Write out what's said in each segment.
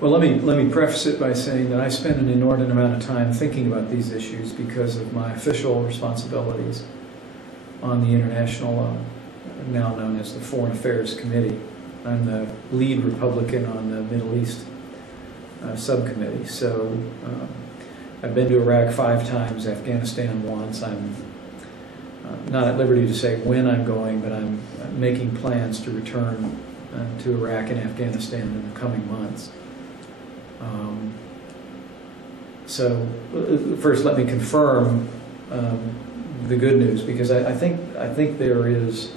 Well, let me preface it by saying that I spend an inordinate amount of time thinking about these issues because of my official responsibilities on the international, now known as the Foreign Affairs Committee. I'm the lead Republican on the Middle East subcommittee. So I've been to Iraq 5 times, Afghanistan once. I'm not at liberty to say when I'm going, but I'm making plans to return to Iraq and Afghanistan in the coming months. So first, let me confirm the good news, because I think there is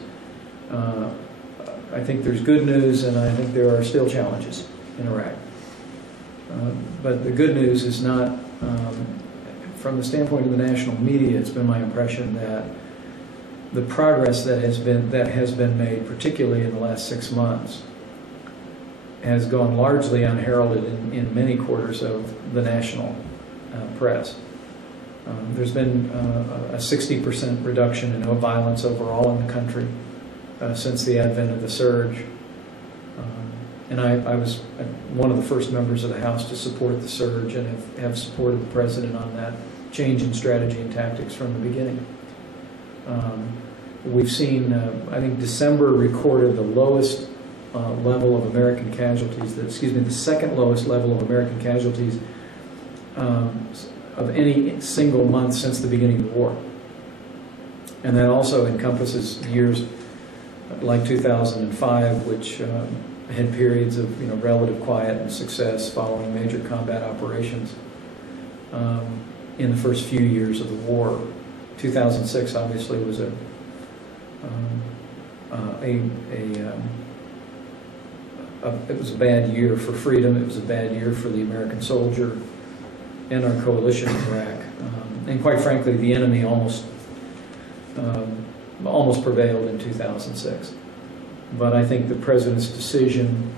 I think there's good news, and I think there are still challenges in Iraq. But the good news is not, from the standpoint of the national media, it's been my impression that the progress that has been made, particularly in the last 6 months, has gone largely unheralded in many quarters of the national press. There's been a 60% reduction in violence overall in the country since the advent of the surge. And I was one of the first members of the House to support the surge, and have supported the President on that change in strategy and tactics from the beginning. We've seen, I think December recorded the lowest level of American casualties, the second lowest level of American casualties of any single month since the beginning of the war. And that also encompasses years like 2005, which had periods of relative quiet and success following major combat operations in the first few years of the war. 2006 obviously was it was a bad year for freedom. It was a bad year for the American soldier and our coalition in Iraq. And quite frankly, the enemy almost prevailed in 2006. But I think the President's decision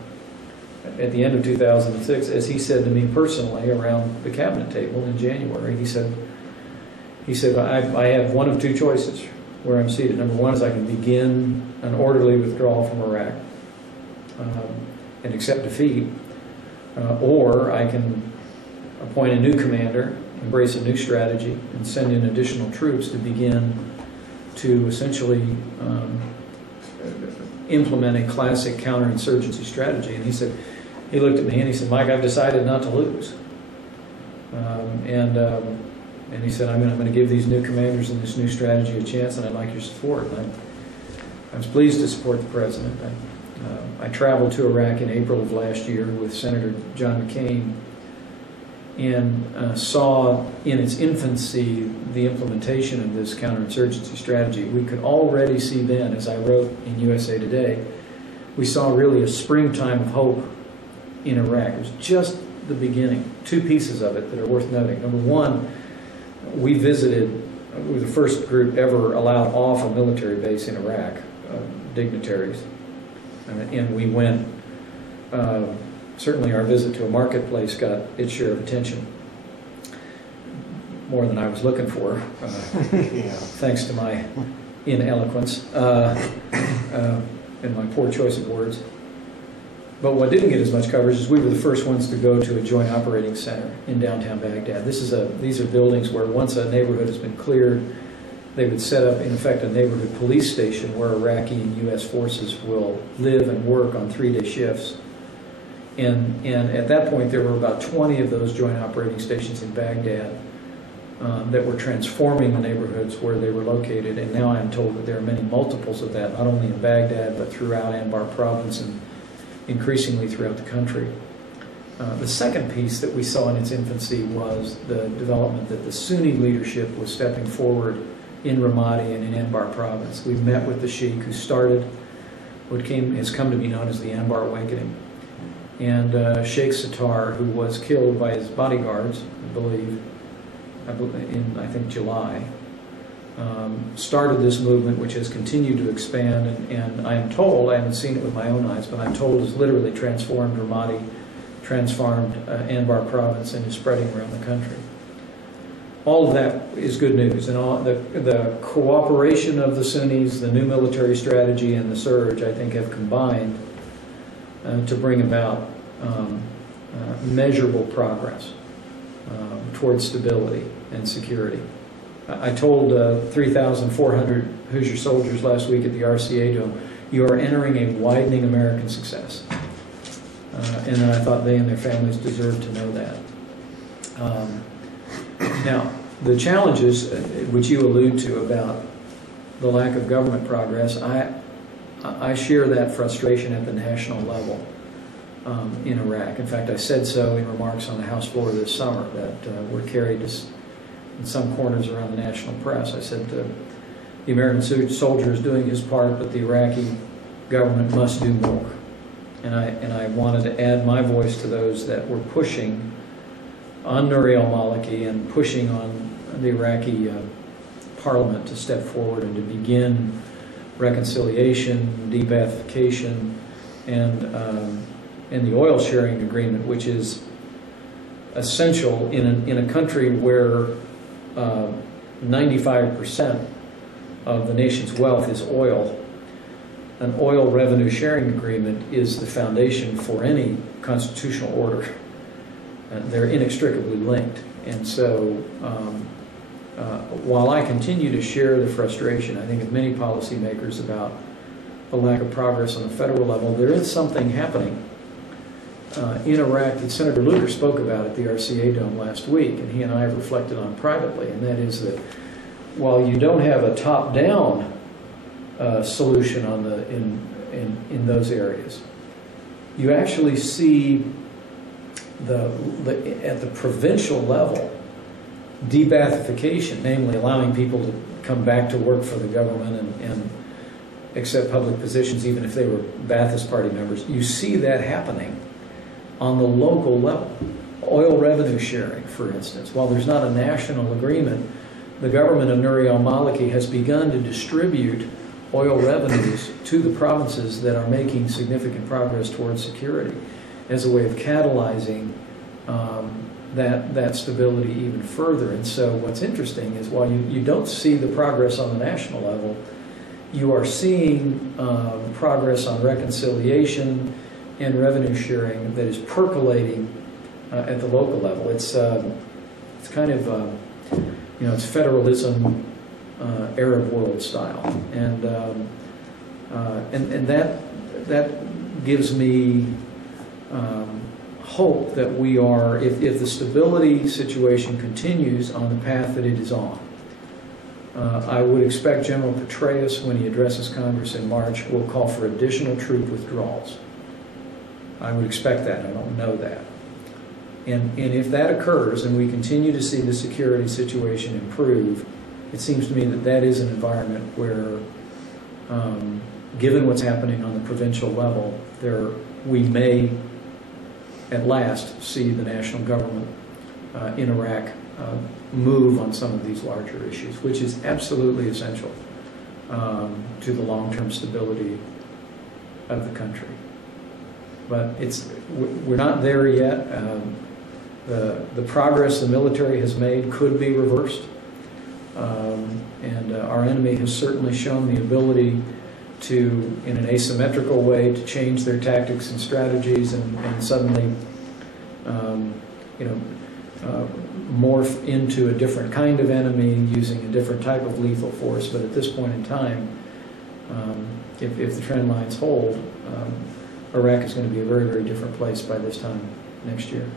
at the end of 2006, as he said to me personally around the cabinet table in January, he said, I have one of 2 choices where I'm seated. Number one is I can begin an orderly withdrawal from Iraq and accept defeat, or I can appoint a new commander, embrace a new strategy, and send in additional troops to begin to essentially implement a classic counterinsurgency strategy. And he said, he looked at me and he said, Mike, I've decided not to lose. And he said, I'm going to give these new commanders and this new strategy a chance, and I'd like your support. And I was pleased to support the President. I traveled to Iraq in April of last year with Senator John McCain, and saw in its infancy the implementation of this counterinsurgency strategy. We could already see then, as I wrote in USA Today, we saw really a springtime of hope in Iraq. It was just the beginning. 2 pieces of it that are worth noting. Number one, we were the first group ever allowed off a military base in Iraq, dignitaries. And we went, certainly our visit to a marketplace got its share of attention, more than I was looking for, thanks to my ineloquence and my poor choice of words. But what didn't get as much coverage is we were the first ones to go to a joint operating center in downtown Baghdad. These are buildings where once a neighborhood has been cleared, they would set up, in effect, a neighborhood police station where Iraqi and U.S. forces will live and work on 3-day shifts. And at that point, there were about 20 of those joint operating stations in Baghdad that were transforming the neighborhoods where they were located. And now I'm told that there are many multiples of that, not only in Baghdad, but throughout Anbar province and increasingly throughout the country. The second piece that we saw in its infancy was the development that the Sunni leadership was stepping forward in Ramadi and in Anbar province. We met with the sheikh who started what has come to be known as the Anbar Awakening. And Sheikh Sattar, who was killed by his bodyguards, I believe in, I think, July, started this movement, which has continued to expand, and I am told, I haven't seen it with my own eyes, but I'm told has literally transformed Ramadi, transformed Anbar province, and is spreading around the country. All of that is good news, and all the cooperation of the Sunnis, the new military strategy, and the surge, I think, have combined to bring about measurable progress towards stability and security. I told 3,400 Hoosier soldiers last week at the RCA Dome, you are entering a widening American success. And then I thought they and their families deserve to know that. Now, the challenges which you allude to about the lack of government progress, I share that frustration at the national level in Iraq. In fact, I said so in remarks on the House floor this summer that were carried in some corners around the national press. I said the American soldier is doing his part, but the Iraqi government must do more. And I wanted to add my voice to those that were pushing on Nouri al-Maliki and pushing on the Iraqi parliament to step forward and to begin reconciliation, de-Baathification, and the oil sharing agreement, which is essential in a country where 95% of the nation's wealth is oil. An oil revenue sharing agreement is the foundation for any constitutional order. They're inextricably linked. And so while I continue to share the frustration, I think, of many policymakers about the lack of progress on the federal level, there is something happening in Iraq that Senator Lugar spoke about at the RCA Dome last week, and he and I have reflected on privately, and that is that while you don't have a top-down solution on in those areas, you actually see at the provincial level de-Baathification, namely allowing people to come back to work for the government and accept public positions even if they were Ba'athist Party members. You see that happening on the local level. Oil revenue sharing, for instance. While there's not a national agreement, the government of Nouri al-Maliki has begun to distribute oil revenues to the provinces that are making significant progress towards security as a way of catalyzing that stability even further. And so what's interesting is while you don't see the progress on the national level, you are seeing progress on reconciliation and revenue sharing that is percolating at the local level. It's kind of it's federalism, Arab world style, and that gives me hope that we are, if the stability situation continues on the path that it is on. I would expect General Petraeus, when he addresses Congress in March, will call for additional troop withdrawals. I would expect that. I don't know that. And if that occurs and we continue to see the security situation improve, it seems to me that that is an environment where, given what's happening on the provincial level, we may at last see the national government in Iraq move on some of these larger issues, which is absolutely essential to the long-term stability of the country. But we're not there yet. The progress the military has made could be reversed. And our enemy has certainly shown the ability to, in an asymmetrical way, to change their tactics and strategies and suddenly morph into a different kind of enemy using a different type of lethal force. But at this point in time, if the trend lines hold, Iraq is going to be a very, very different place by this time next year.